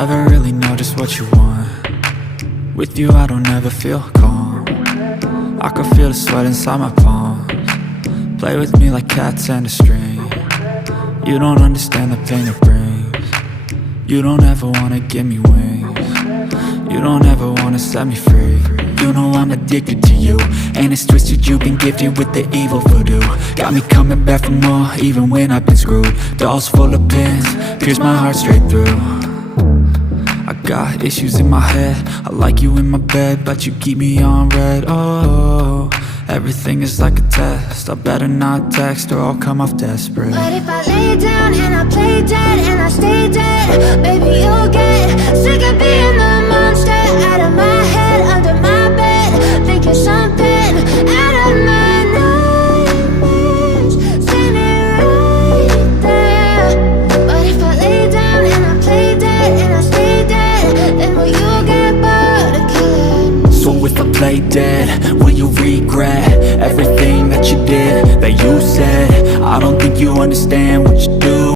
never really know just what you want. With you I don't ever feel calm. I can feel the sweat inside my palms. Play with me like cats and a string. You don't understand the pain it brings. You don't ever wanna give me wings. You don't ever wanna set me free. You know I'm addicted to you, and it's twisted, you've been gifted with the evil voodoo. Got me coming back for more, even when I've been screwed. Dolls full of pins, pierce my heart straight through. I got issues in my head, I like you in my bed, but you keep me on red. Oh, everything is like a test, I better not text or I'll come off desperate. But if I lay down and I play dead and I stay dead, baby you'll get sick of being the monster out of my head, under my bed, thinking something out of my nightmares, standing right there. But if I lay down and I play dead and I stay dead, then will you get bored of killing? So if I play dead, will you regret everything that you did, that you said? I don't think you understand what you do.